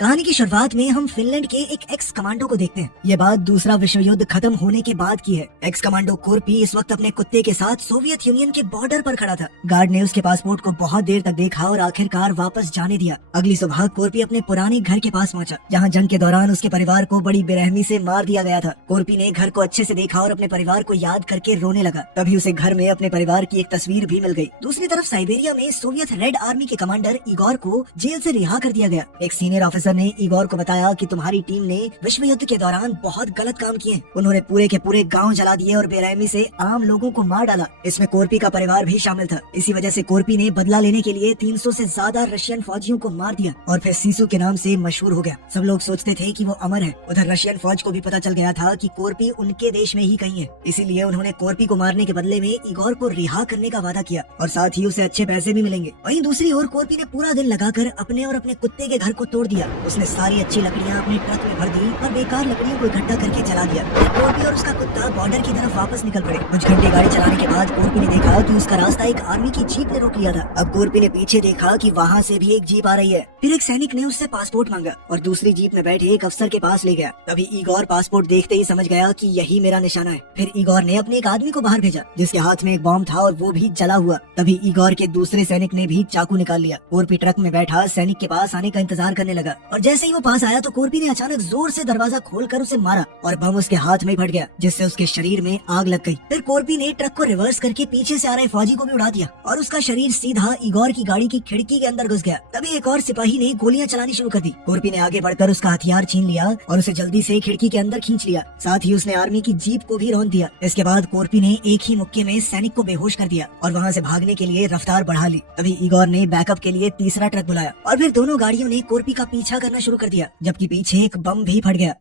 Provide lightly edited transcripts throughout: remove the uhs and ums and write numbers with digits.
कहानी की शुरुआत में हम फिनलैंड के एक एक्स कमांडो को देखते हैं। ये बात दूसरा विश्व युद्ध खत्म होने के बाद की है। एक्स कमांडो कोर्पी इस वक्त अपने कुत्ते के साथ सोवियत यूनियन के बॉर्डर पर खड़ा था। गार्ड ने उसके पासपोर्ट को बहुत देर तक देखा और आखिरकार वापस जाने दिया। अगली सुबह कोर्पी अपने पुराने घर के पास पहुंचा, जहां जंग के दौरान उसके परिवार को बड़ी बेरहमी से मार दिया गया था। कोर्पी ने घर को अच्छे से देखा और अपने परिवार को याद करके रोने लगा। तभी उसे घर में अपने परिवार की एक तस्वीर भी मिल गई। दूसरी तरफ साइबेरिया में सोवियत रेड आर्मी के कमांडर इगोर को जेल से रिहा कर दिया गया। एक सीनियर ऑफिसर ने इगोर को बताया कि तुम्हारी टीम ने विश्व युद्ध के दौरान बहुत गलत काम किए। उन्होंने पूरे के पूरे गांव जला दिए और बेरहमी से आम लोगों को मार डाला। इसमें कोर्पी का परिवार भी शामिल था। इसी वजह से कोर्पी ने बदला लेने के लिए 300 से ज्यादा रशियन फौजियों को मार दिया और फिर सीसू के नाम से मशहूर हो गया। सब लोग सोचते थे कि वो अमर है। उधर रशियन फौज को भी पता चल गया था कि कोर्पी उनके देश में ही कहीं है। इसीलिए उन्होंने कोर्पी को मारने के बदले में इगोर को रिहा करने का वादा किया और साथ ही उसे अच्छे पैसे भी मिलेंगे। वहीं दूसरी ओर कोर्पी ने पूरा दिन लगाकर अपने और अपने कुत्ते के घर को तोड़ दिया। उसने सारी अच्छी लकड़ियां अपने ट्रक में भर दी और बेकार लकड़ियों को इकट्ठा करके जला दिया। कोर्पी और उसका कुत्ता बॉर्डर की तरफ वापस निकल पड़े। कुछ घंटे गाड़ी चलाने के बाद कोर्पी ने देखा कि उसका रास्ता एक आर्मी की जीप ने रोक लिया था। अब कोर्पी ने पीछे देखा कि वहाँ से भी एक जीप आ रही है। फिर एक सैनिक ने उससे पासपोर्ट मांगा और दूसरी जीप में बैठे एक अफसर के पास ले गया। तभी इगोर पासपोर्ट देखते ही समझ गया कि यही मेरा निशाना है। फिर इगोर ने अपने एक आदमी को बाहर भेजा जिसके हाथ में एक बॉम्ब था और वो भी जला हुआ। तभी इगोर के दूसरे सैनिक ने भी चाकू निकाल लिया। कोर्पी ट्रक में बैठा सैनिक के पास आने का इंतजार करने लगा और जैसे ही वो पास आया तो कोर्पी ने अचानक जोर से दरवाजा खोलकर उसे मारा और बम उसके हाथ में फट गया, जिससे उसके शरीर में आग लग गई। फिर कोर्पी ने ट्रक को रिवर्स करके पीछे से आ रहे फौजी को भी उड़ा दिया और उसका शरीर सीधा इगोर की गाड़ी की खिड़की के अंदर घुस गया। तभी एक और सिपाही ने गोलियां चलानी शुरू कर दी। कोर्पी ने आगे बढ़कर उसका हथियार छीन लिया और उसे जल्दी से खिड़की के अंदर खींच लिया। साथ ही उसने आर्मी की जीप को भी रौंद दिया। इसके बाद कोर्पी ने एक ही मुक्के में सैनिक को बेहोश कर दिया और वहाँ से भागने के लिए रफ्तार बढ़ा ली। तभी इगोर ने बैकअप के लिए तीसरा ट्रक बुलाया और फिर दोनों गाड़ियों ने कोर्पी का पीछा करना शुरू कर दिया, जबकि पीछे एक बम भी फट गया।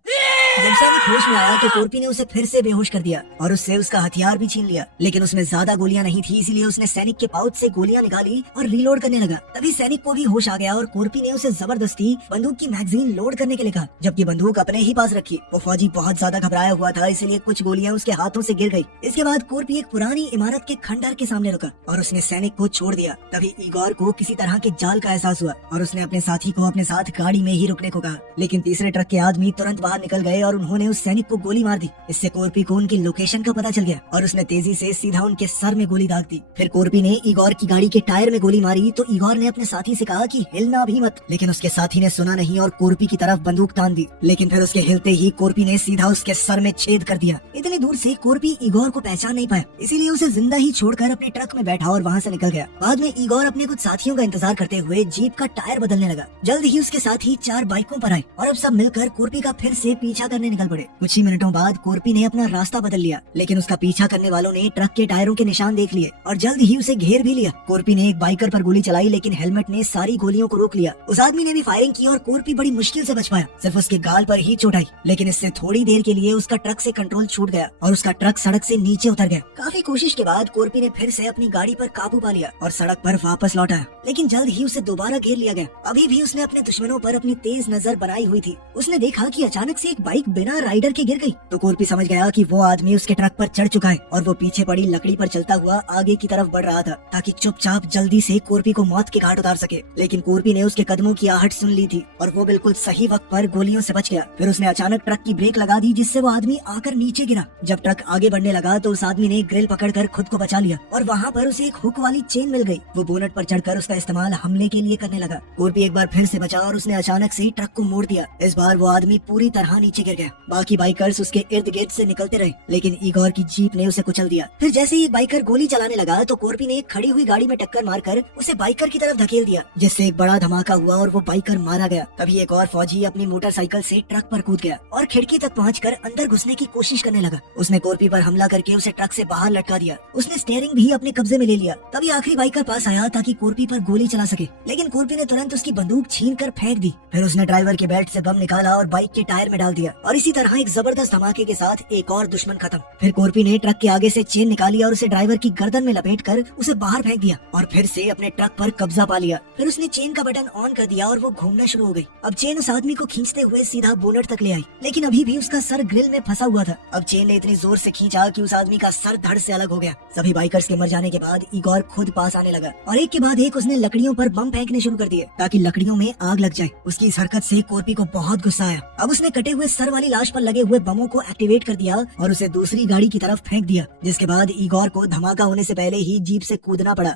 जब सैनिक होश में आया तो कोर्पी ने उसे फिर से बेहोश कर दिया और उससे उसका हथियार भी छीन लिया, लेकिन उसमें ज्यादा गोलियां नहीं थी, इसीलिए उसने सैनिक के पाउच से गोलियां निकाली और रीलोड करने लगा। तभी सैनिक को भी होश आ गया और कोर्पी ने उसे जबरदस्ती बंदूक की मैगजीन लोड करने के लिए कहा, जबकि बंदूक अपने ही पास रखी। वो फौजी बहुत ज्यादा घबराया हुआ था, इसलिए कुछ गोलियां उसके हाथों से गिर गई। इसके बाद कोर्पी एक पुरानी इमारत के खंडहर के सामने रुका और उसने सैनिक को छोड़ दिया। तभी इगोर को किसी तरह के जाल का एहसास हुआ और उसने अपने साथी को अपने साथ गाड़ी में ही रुकने को कहा, लेकिन तीसरे ट्रक के आदमी तुरंत बाहर निकल गए और उन्होंने उस सैनिक को गोली मार दी। इससे कोर्पी को उनकी लोकेशन का पता चल गया और उसने तेजी से सीधा उनके सर में गोली दाग दी। फिर कोर्पी ने इगोर की गाड़ी के टायर में गोली मारी तो इगोर ने अपने साथी से कहा कि हिलना भी मत, लेकिन उसके साथी ने सुना नहीं और कोर्पी की तरफ बंदूक तान दी। लेकिन फिर उसके हिलते ही कोर्पी ने सीधा उसके सर में छेद कर दिया। इतनी दूर से कोर्पी इगोर को पहचान नहीं पाया, इसीलिए उसे जिंदा ही छोड़कर अपने ट्रक में बैठा और वहाँ से निकल गया। बाद में इगोर अपने कुछ साथियों का इंतजार करते हुए जीप का टायर बदलने लगा। जल्द ही उसके साथी 4 बाइकों पर आए और अब सब मिलकर कोर्पी का फिर से पीछा करने निकल पड़े। कुछ ही मिनटों बाद कोर्पी ने अपना रास्ता बदल लिया, लेकिन उसका पीछा करने वालों ने ट्रक के टायरों के निशान देख लिए और जल्द ही उसे घेर भी लिया। कोर्पी ने एक बाइकर पर गोली चलाई, लेकिन हेलमेट ने सारी गोलियों को रोक लिया। उस आदमी ने भी फायरिंग की और कोर्पी बड़ी मुश्किल से बच पाया। सिर्फ उसके गाल पर ही चोट आई, लेकिन इससे थोड़ी देर के लिए उसका ट्रक से कंट्रोल छूट गया और उसका ट्रक सड़क से नीचे उतर गया। काफी कोशिश के बाद कोर्पी ने फिर से अपनी गाड़ी पर काबू पा लिया और सड़क पर वापस लौट आया, लेकिन जल्द ही उसे दोबारा घेर लिया गया। अभी भी उसने अपने दुश्मनों पर अपनी तेज नजर बनाई हुई थी। उसने देखा कि अचानक से एक बाइक बिना राइडर के गिर गई तो कोर्पी समझ गया कि वो आदमी उसके ट्रक पर चढ़ चुका है और वो पीछे पड़ी लकड़ी पर चलता हुआ आगे की तरफ बढ़ रहा था ताकि चुपचाप जल्दी से कोर्पी को मौत के घाट उतार सके। लेकिन कोर्पी ने उसके कदमों की आहट सुन ली थी और वो बिल्कुल सही वक्त पर गोलियों से बच गया। फिर उसने अचानक ट्रक की ब्रेक लगा दी, जिससे वो आदमी आकर नीचे गिरा। जब ट्रक आगे बढ़ने लगा तो उस आदमी ने ग्रिल पकड़कर खुद को बचा लिया और वहाँ पर उसे एक हुक वाली चेन मिल गई। वो बोनट पर चढ़कर उसका इस्तेमाल हमले के लिए करने लगा। कोर्पी एक बार फिर से बचा और उसने अचानक से ट्रक को मोड़ दिया। इस बार वो आदमी पूरी तरह नीचे गिर गया। बाकी बाइकर्स उसके इर्द गिर्द से निकलते रहे, लेकिन इगोर की जीप ने उसे कुचल दिया। फिर जैसे ही एक बाइकर गोली चलाने लगा तो कोर्पी ने खड़ी हुई गाड़ी में टक्कर मारकर उसे बाइकर की तरफ धकेल दिया, जिससे एक बड़ा धमाका हुआ और वो बाइकर मारा गया। तभी एक और फौजी अपनी मोटरसाइकिल से ट्रक पर कूद गया और खिड़की तक पहुंचकर अंदर घुसने की कोशिश करने लगा। उसने कोर्पी पर हमला करके उसे ट्रक से बाहर लटका दिया। उसने स्टीयरिंग भी अपने कब्जे में ले लिया। तभी आखिरी बाइकर पास आया ताकि कोर्पी पर गोली चला सके, लेकिन कोर्पी ने तुरंत उसकी बंदूक छीन कर फेंक दी। फिर उसने ड्राइवर के बेल्ट से बम निकाला और बाइक के टायर में डाल दिया। और इसी तरह एक जबरदस्त धमाके के साथ एक और दुश्मन खत्म। फिर कोरपी ने ट्रक के आगे से चेन निकाली और उसे ड्राइवर की गर्दन में लपेटकर उसे बाहर फेंक दिया और फिर से अपने ट्रक पर कब्जा पा लिया। फिर उसने चेन का बटन ऑन कर दिया और वो घूमना शुरू हो गई। अब चेन उस आदमी को खींचते हुए सीधा बोनट तक ले आई, लेकिन अभी भी उसका सर ग्रिल में फंसा हुआ था। अब चेन ने इतनी जोर से खींचा कि उस आदमी का सर धड़ से अलग हो गया। सभी बाइकर्स के मर जाने के बाद इगोर खुद पास आने लगा और एक के बाद एक उसने लकड़ियों पर बम फेंकने शुरू कर दिए ताकि लकड़ियों में आग लग जाए। उसकी इस हरकत से कोरपी को बहुत गुस्सा आया। अब उसने कटे हुए सर वाली लाश पर लगे हुए बमों को एक्टिवेट कर दिया और उसे दूसरी गाड़ी की तरफ फेंक दिया, जिसके बाद इगोर को धमाका होने से पहले ही जीप से कूदना पड़ा।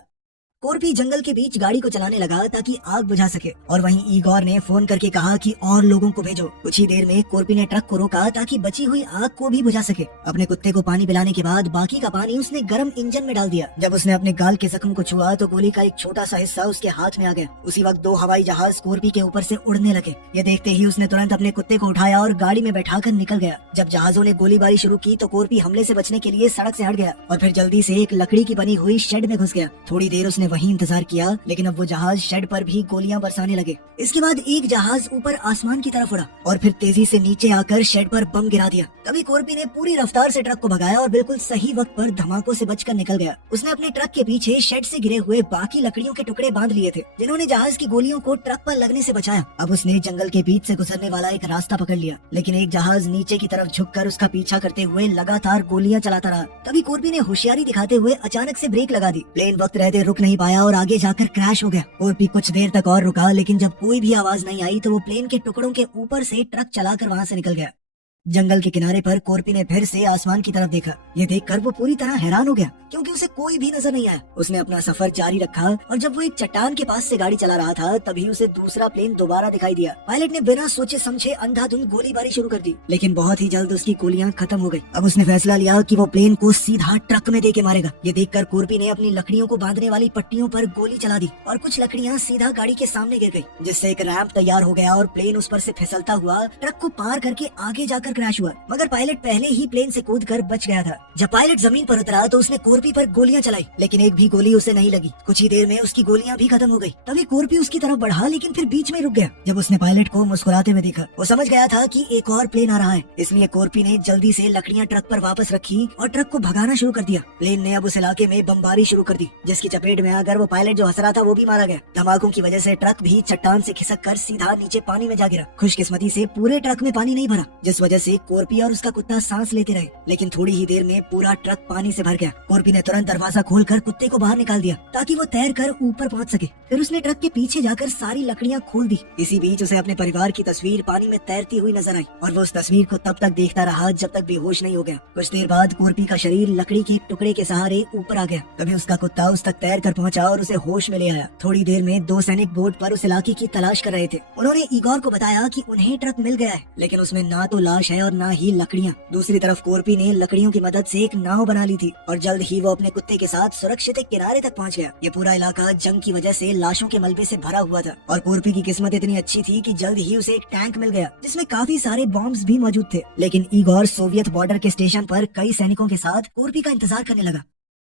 कोरपी जंगल के बीच गाड़ी को चलाने लगा ताकि आग बुझा सके और वहीं इगोर ने फोन करके कहा कि और लोगों को भेजो। कुछ ही देर में कोरपी ने ट्रक को रोका ताकि बची हुई आग को भी बुझा सके। अपने कुत्ते को पानी पिलाने के बाद बाकी का पानी उसने गर्म इंजन में डाल दिया। जब उसने अपने गाल के जख्म को छुआ तो गोली का एक छोटा सा हिस्सा उसके हाथ में आ गया। उसी वक्त 2 हवाई जहाज कोरपी के ऊपर से उड़ने लगे। ये देखते ही उसने तुरंत अपने कुत्ते को उठाया और गाड़ी में बैठाकर निकल गया। जब जहाजों ने गोलीबारी शुरू की तो कोरपी हमले से बचने के लिए सड़क से हट गया और फिर जल्दी से एक लकड़ी की बनी हुई शेड में घुस गया। थोड़ी देर उसने वहीं इंतजार किया, लेकिन अब वो जहाज शेड पर भी गोलियां बरसाने लगे। इसके बाद एक जहाज ऊपर आसमान की तरफ उड़ा और फिर तेजी से नीचे आकर शेड पर बम गिरा दिया। तभी कोरपी ने पूरी रफ्तार से ट्रक को भगाया और बिल्कुल सही वक्त पर धमाकों से बचकर निकल गया। उसने अपने ट्रक के पीछे शेड से गिरे हुए बाकी लकड़ियों के टुकड़े बांध लिए थे, जिन्होंने जहाज की गोलियों को ट्रक पर लगने से बचाया। अब उसने जंगल के बीच से गुजरने वाला एक रास्ता पकड़ लिया, लेकिन एक जहाज नीचे की तरफ झुककर उसका पीछा करते हुए लगातार गोलियां चलाता रहा। तभी कोरपी ने होशियारी दिखाते हुए अचानक से ब्रेक लगा दी। प्लेन वक्त रहते रुक नहीं पाया और आगे जाकर क्रैश हो गया। कोरपी कुछ देर तक और रुका, लेकिन जब कोई भी आवाज नहीं आई तो वो प्लेन के टुकड़ों के ऊपर से ट्रक चलाकर वहाँ से निकल गया। जंगल के किनारे पर कोरपी ने फिर से आसमान की तरफ देखा। ये देखकर वो पूरी तरह हैरान हो गया क्योंकि उसे कोई भी नजर नहीं आया। उसने अपना सफर जारी रखा और जब वो एक चट्टान के पास से गाड़ी चला रहा था तभी उसे दूसरा प्लेन दोबारा दिखाई दिया। पायलट ने बिना सोचे समझे अंधाधुंध गोलीबारी शुरू कर दी, लेकिन बहुत ही जल्द उसकी गोलियां खत्म हो गई। अब उसने फैसला लिया कि वो प्लेन को सीधा ट्रक में देके मारेगा। ये देखकर कोरपी ने अपनी लकड़ियों को बांधने वाली पट्टियों पर गोली चला दी और कुछ लकड़ियां सीधा गाड़ी के सामने गिर गई, जिससे एक रैंप तैयार हो गया और प्लेन उस पर से फिसलता हुआ ट्रक को पार करके आगे जाकर क्रैश हुआ। मगर पायलट पहले ही प्लेन से कूदकर बच गया था। जब पायलट जमीन पर उतरा तो उसने कोरपी पर गोलियां चलाई, लेकिन एक भी गोली उसे नहीं लगी। कुछ ही देर में उसकी गोलियां भी खत्म हो गई। तभी कोरपी उसकी तरफ बढ़ा, लेकिन फिर बीच में रुक गया। जब उसने पायलट को मुस्कुराते हुए देखा, वो समझ गया था कि एक और प्लेन आ रहा है। इसलिए कोरपी ने जल्दी से लकड़ियां ट्रक पर वापस रखी और ट्रक को भगाना शुरू कर दिया। प्लेन ने अब उस इलाके में बमबारी शुरू कर दी, जिसकी चपेट में आकर वो पायलट जो हंस रहा था वो भी मारा गया। धमाकों की वजह से ट्रक भी चट्टान से खिसक कर सीधा नीचे पानी में जा गिरा। खुशकिस्मती से पूरे ट्रक में पानी नहीं भरा, जिस वजह से कोरपी और उसका कुत्ता सांस लेते रहे, लेकिन थोड़ी ही देर में पूरा ट्रक पानी से भर गया। कोरपी ने तुरंत दरवाजा खोलकर कुत्ते को बाहर निकाल दिया ताकि वो तैर कर ऊपर पहुंच सके। फिर उसने ट्रक के पीछे जाकर सारी लकड़ियां खोल दी। इसी बीच उसे अपने परिवार की तस्वीर पानी में तैरती हुई नजर आई और वो उस तस्वीर को तब तक देखता रहा जब तक बेहोश नहीं हो गया। कुछ देर बाद कोरपी का शरीर लकड़ी के एक टुकड़े के सहारे ऊपर आ गया। तभी उसका कुत्ता उस तक तैर कर पहुंचा और उसे होश में ले आया। थोड़ी देर में 2 सैनिक बोट पर उस इलाके की तलाश कर रहे थे। उन्होंने इगोर को बताया कि उन्हें ट्रक मिल गया है, लेकिन उसमें ना तो लाश है और ना ही लकड़ियाँ। दूसरी तरफ कोरपी ने लकड़ियों की मदद से एक नाव बना ली थी और जल्द ही वो अपने कुत्ते के साथ सुरक्षित एक किनारे तक पहुंच गया। ये पूरा इलाका जंग की वजह से लाशों के मलबे से भरा हुआ था और कोरपी की किस्मत इतनी अच्छी थी कि जल्द ही उसे एक टैंक मिल गया जिसमें काफी सारे बॉम्ब्स भी मौजूद थे। लेकिन इगोर सोवियत बॉर्डर के स्टेशन पर कई सैनिकों के साथ कोरपी का इंतजार करने लगा।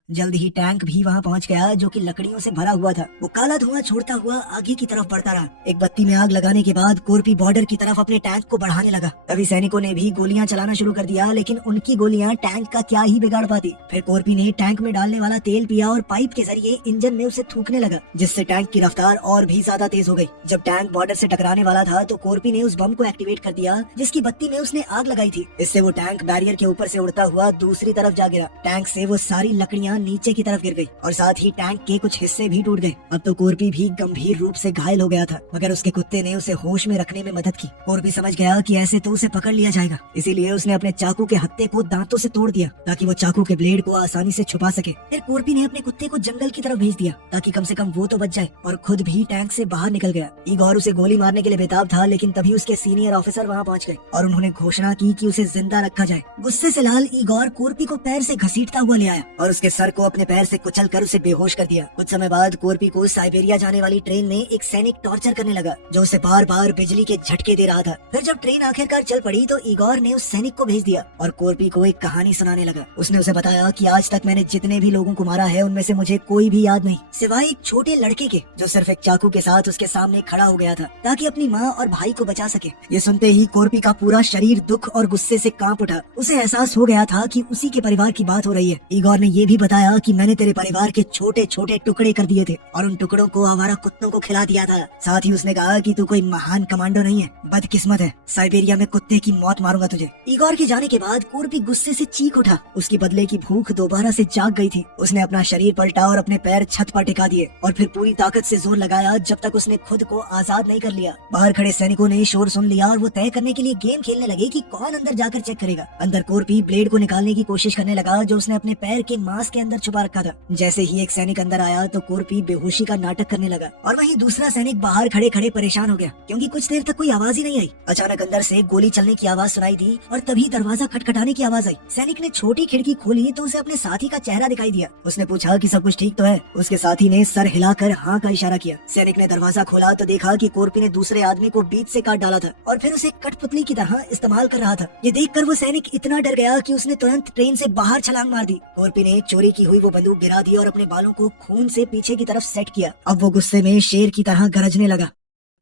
जल्द ही टैंक भी वहाँ पहुँच गया जो कि लकड़ियों से भरा हुआ था। वो काला धुआं छोड़ता हुआ आगे की तरफ बढ़ता रहा। एक बत्ती में आग लगाने के बाद कोरपी बॉर्डर की तरफ अपने टैंक को बढ़ाने लगा। तभी सैनिकों ने भी गोलियां चलाना शुरू कर दिया, लेकिन उनकी गोलियां टैंक का क्या ही बिगाड़ पाती। फिर कोरपी ने टैंक में डालने वाला तेल पिया और पाइप के जरिए इंजन में उसे थूकने लगा, जिससे टैंक की रफ्तार और भी ज्यादा तेज हो गई। जब टैंक बॉर्डर से टकराने वाला था तो कोरपी ने उस बम को एक्टिवेट कर दिया जिसकी बत्ती में उसने आग लगाई थी। इससे वो टैंक बैरियर के ऊपर से उड़ता हुआ दूसरी तरफ जा गिरा। टैंक से वो सारी लकड़ियां नीचे की तरफ गिर और साथ ही टैंक के कुछ हिस्से भी टूट गए। अब तो कोरपी भी गंभीर रूप से घायल हो गया था, मगर उसके कुत्ते ने उसे होश में रखने में मदद की। कोरपी समझ गया कि ऐसे तो उसे पकड़ लिया जाएगा, इसीलिए उसने अपने चाकू के हत्थे को दांतों से तोड़ दिया ताकि वो चाकू के ब्लेड को आसानी से छुपा सके। फिर कोरपी ने अपने कुत्ते को जंगल की तरफ भेज दिया ताकि कम से कम वो तो बच जाए और खुद भी टैंक से बाहर निकल गया। इगोर उसे गोली मारने के लिए बेताब था, लेकिन तभी उसके सीनियर ऑफिसर वहाँ पहुँच गए और उन्होंने घोषणा की कि उसे जिंदा रखा जाए। गुस्से से लाल इगोर कोरपी को पैर से घसीटता हुआ ले आया और उसके सर ईगोर को अपने पैर से कुचल कर उसे बेहोश कर दिया। कुछ समय बाद कोरपी को साइबेरिया जाने वाली ट्रेन में एक सैनिक टॉर्चर करने लगा जो उसे बार बार बिजली के झटके दे रहा था। फिर जब ट्रेन आखिरकार चल पड़ी तो ईगोर ने उस सैनिक को भेज दिया और कोरपी को एक कहानी सुनाने लगा। उसने उसे बताया कि आज तक मैंने जितने भी लोगों को मारा है उनमें से मुझे कोई भी याद नहीं, सिवाय एक छोटे लड़के के जो सिर्फ एक चाकू के साथ उसके सामने खड़ा हो गया था ताकि अपनी माँ और भाई को बचा सके। ये सुनते ही कोरपी का पूरा शरीर दुख और गुस्से से कांप उठा। उसे एहसास हो गया था कि उसी के परिवार की बात हो रही है। ईगोर ने ये भी बताया कि मैंने तेरे परिवार के छोटे छोटे टुकड़े कर दिए थे और उन टुकड़ों को आवारा कुत्तों को खिला दिया था। साथ ही उसने कहा कि तू कोई महान कमांडो नहीं है, बदकिस्मत है, साइबेरिया में कुत्ते की मौत मारूंगा तुझे। ईगोर के जाने के बाद कोरपी गुस्से से चीख उठा। उसकी बदले की भूख दोबारा से जाग गई थी। उसने अपना शरीर पलटा और अपने पैर छत पर टिका दिए और फिर पूरी ताकत से जोर लगाया जब तक उसने खुद को आजाद नहीं कर लिया। बाहर खड़े सैनिकों ने शोर सुन लिया और वो तय करने के लिए गेम खेलने लगे कि कौन अंदर जाकर चेक करेगा। अंदर कोरपी ब्लेड को निकालने की कोशिश करने लगा जो उसने अपने पैर के मांस के अंदर छुपा रखा था। जैसे ही एक सैनिक अंदर आया तो कोरपी बेहोशी का नाटक करने लगा और वहीं दूसरा सैनिक बाहर खड़े खड़े परेशान हो गया क्योंकि कुछ देर तक कोई आवाज ही नहीं आई। अचानक अंदर से गोली चलने की आवाज सुनाई दी और तभी दरवाजा खटखटाने की आवाज आई। सैनिक ने छोटी खिड़की खोली तो उसे अपने साथी का चेहरा दिखाई दिया। उसने पूछा कि सब कुछ ठीक तो है। उसके साथी ने सर हिलाकर हाँ का इशारा किया। सैनिक ने दरवाजा खोला तो देखा कि कोरपी ने दूसरे आदमी को बीच से काट डाला था और फिर उसे कठपुतली की तरह इस्तेमाल कर रहा था। ये देखकर वो सैनिक इतना डर गया कि उसने तुरंत ट्रेन से बाहर छलांग मार दी। कोरपी ने चोरी की हुई वो बंदूक गिरा दी और अपने बालों को खून से पीछे की तरफ सेट किया। अब वो गुस्से में शेर की तरह गरजने लगा।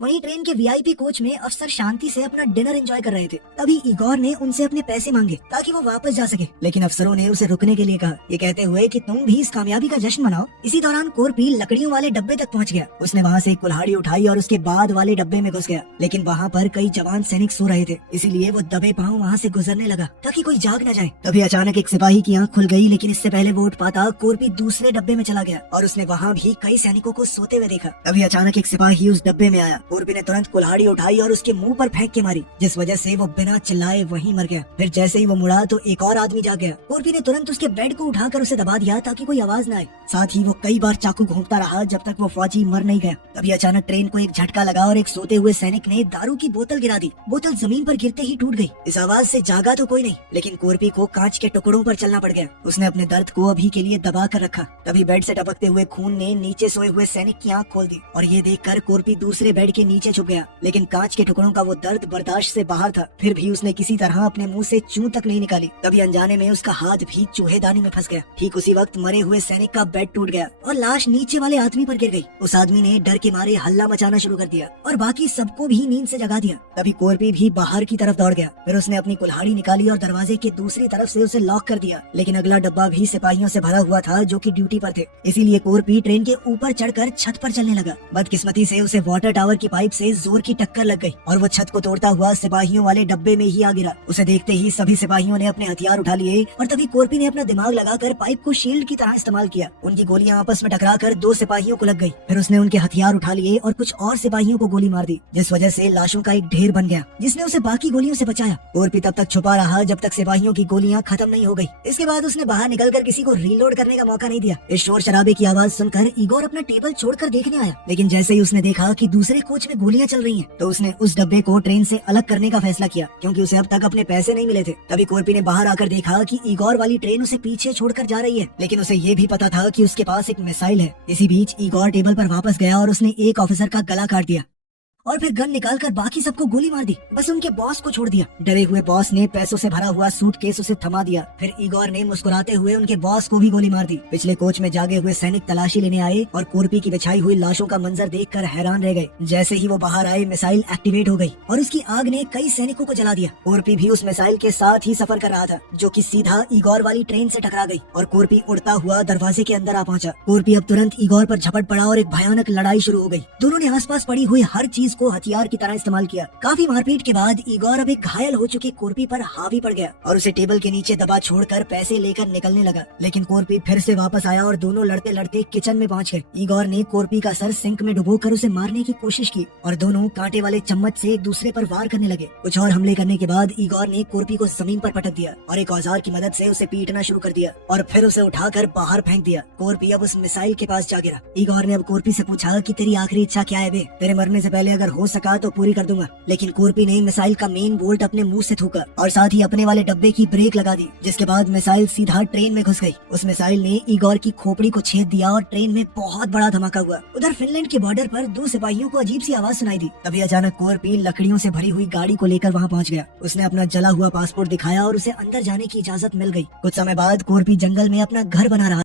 वहीं ट्रेन के वीआईपी कोच में अफसर शांति से अपना डिनर एंजॉय कर रहे थे। तभी ईगोर ने उनसे अपने पैसे मांगे ताकि वो वापस जा सके, लेकिन अफसरों ने उसे रुकने के लिए कहा, ये कहते हुए कि तुम भी इस कामयाबी का जश्न मनाओ। इसी दौरान कोरपी लकड़ियों वाले डब्बे तक पहुंच गया। उसने वहां से एक कुल्हाड़ी उठाई और उसके बाद वाले डब्बे में घुस गया, लेकिन वहां पर कई जवान सैनिक सो रहे थे, इसीलिए वो दबे पांव वहां से गुजरने लगा ताकि कोई जाग न जाए। तभी अचानक एक सिपाही की आंख खुल गई, लेकिन इससे पहले वो उठ पाता कोरपी दूसरे डब्बे में चला गया और उसने वहाँ भी कई सैनिकों को सोते हुए देखा। तभी अचानक एक सिपाही उस डब्बे में आया। कोरपी ने तुरंत कुल्हाड़ी उठाई और उसके मुंह पर फेंक के मारी, जिस वजह से वो बिना चिल्लाए वहीं मर गया। फिर जैसे ही वो मुड़ा तो एक और आदमी जाग गया। कोरपी ने तुरंत उसके बेड को उठाकर उसे दबा दिया ताकि कोई आवाज न आए। साथ ही वो कई बार चाकू घोंपता रहा जब तक वो फौजी मर नहीं गया। तभी अचानक ट्रेन को एक झटका लगा और एक सोते हुए सैनिक ने दारू की बोतल गिरा दी। बोतल जमीन पर गिरते ही टूट गई। इस आवाज से जागा तो कोई नहीं, लेकिन कोरपी को कांच के टुकड़ों पर चलना पड़ गया। उसने अपने दर्द को अभी के लिए दबा कर रखा। तभी बेड से टपकते हुए खून ने नीचे सोए हुए सैनिक की आंख खोल दी और ये देखकर कोरपी दूसरे बेड के नीचे छुप गया, लेकिन कांच के टुकड़ों का वो दर्द बर्दाश्त से बाहर था। फिर भी उसने किसी तरह अपने मुंह से चूं तक नहीं निकाली। तभी अनजाने में उसका हाथ भी चूहेदानी में फंस गया। ठीक उसी वक्त मरे हुए सैनिक का बेड टूट गया और लाश नीचे वाले आदमी पर गिर गई। उस आदमी ने डर के मारे हल्ला मचाना शुरू कर दिया और बाकी सबको भी नींद से जगा दिया। तभी कोरपी भी बाहर की तरफ दौड़ गया। फिर उसने अपनी कुल्हाड़ी निकाली और दरवाजे के दूसरी तरफ से उसे लॉक कर दिया, लेकिन अगला डब्बा भी सिपाहियों से भरा हुआ था जो कि ड्यूटी पर थे, इसीलिए कोरपी ट्रेन के ऊपर चढ़कर छत पर चलने लगा। बदकिस्मती से उसे वाटर टावर की पाइप से जोर की टक्कर लग गई और वो छत को तोड़ता हुआ सिपाहियों वाले डब्बे में ही आ गिरा। उसे देखते ही सभी सिपाहियों ने अपने हथियार उठा लिए और तभी कोरपी ने अपना दिमाग लगाकर पाइप को शील्ड की तरह इस्तेमाल किया। उनकी गोलियां आपस में टकराकर दो सिपाहियों को लग गई। फिर उसने उनके हथियार उठा लिए और कुछ और सिपाहियों को गोली मार दी, जिस वजह से लाशों का एक ढेर बन गया, जिसने उसे बाकी गोलियों से बचाया। कोरपी तब तक छुपा रहा जब तक सिपाहियों की गोलियां खत्म नहीं हो गई। इसके बाद उसने बाहर निकलकर किसी को रीलोड करने का मौका नहीं दिया। इस शोर शराबे की आवाज सुनकर ईगोर अपना टेबल छोड़कर देखने आया, लेकिन जैसे ही उसने देखा कि दूसरे कोच में गोलियां चल रही हैं, तो उसने उस डब्बे को ट्रेन से अलग करने का फैसला किया, क्योंकि उसे अब तक अपने पैसे नहीं मिले थे। तभी कोरपी ने बाहर आकर देखा कि ईगोर वाली ट्रेन उसे पीछे छोड़कर जा रही है, लेकिन उसे ये भी पता था कि उसके पास एक मिसाइल है। इसी बीच ईगोर टेबल पर वापस गया और उसने एक ऑफिसर का गला काट दिया और फिर गन निकालकर बाकी सबको गोली मार दी, बस उनके बॉस को छोड़ दिया। डरे हुए बॉस ने पैसों से भरा हुआ सूटकेस उसे थमा दिया। फिर ईगोर ने मुस्कुराते हुए उनके बॉस को भी गोली मार दी। पिछले कोच में जागे हुए सैनिक तलाशी लेने आए और कोरपी की बिछाई हुई लाशों का मंजर देखकर हैरान रह गए। जैसे ही वो बाहर आए, मिसाइल एक्टिवेट हो गई और उसकी आग ने कई सैनिकों को जला दिया। कोरपी भी उस मिसाइल के साथ ही सफर कर रहा था, जो कि सीधा ईगोर वाली ट्रेन से टकरा गई और कोरपी उड़ता हुआ दरवाजे के अंदर आ पहुंचा। कोरपी अब तुरंत ईगोर पर झपट पड़ा और एक भयानक लड़ाई शुरू हो गई। दोनों ने आसपास पड़ी हुई हर चीज को हथियार की तरह इस्तेमाल किया। काफी मारपीट के बाद ईगोर अब एक घायल हो चुके कोरपी पर हावी पड़ गया और उसे टेबल के नीचे दबा छोड़कर पैसे लेकर निकलने लगा, लेकिन कोरपी फिर से वापस आया और दोनों लड़ते लड़ते किचन में पहुंच गए। ईगोर ने कोरपी का सर सिंक में डुबोकर उसे मारने की कोशिश की और दोनों कांटे वाले चम्मच से एक दूसरे पर वार करने लगे। कुछ और हमले करने के बाद ईगोर ने कोरपी को जमीन पर पटक दिया और एक औजार की मदद से उसे पीटना शुरू कर दिया और फिर उसे उठाकर बाहर फेंक दिया। कोरपी अब उस मिसाइल के पास जा गिरा। ईगोर ने अब कोरपी से पूछा कि तेरी आखिरी इच्छा क्या है बे? तेरे मरने से पहले अगर हो सका तो पूरी कर दूंगा। लेकिन कोरपी ने मिसाइल का मेन बोल्ट अपने मुंह से थूका और साथ ही अपने वाले डब्बे की ब्रेक लगा दी, जिसके बाद मिसाइल सीधा ट्रेन में घुस गई। उस मिसाइल ने इगोर की खोपड़ी को छेद दिया और ट्रेन में बहुत बड़ा धमाका हुआ। उधर फिनलैंड के बॉर्डर पर दो सिपाहियों को अजीब सी आवाज सुनाई दी। तभी अचानक कोरपी लकड़ियों से भरी हुई गाड़ी को लेकर वहाँ पहुँच गया। उसने अपना जला हुआ पासपोर्ट दिखाया और उसे अंदर जाने की इजाजत मिल गई। कुछ समय बाद कोरपी जंगल में अपना घर बना रहा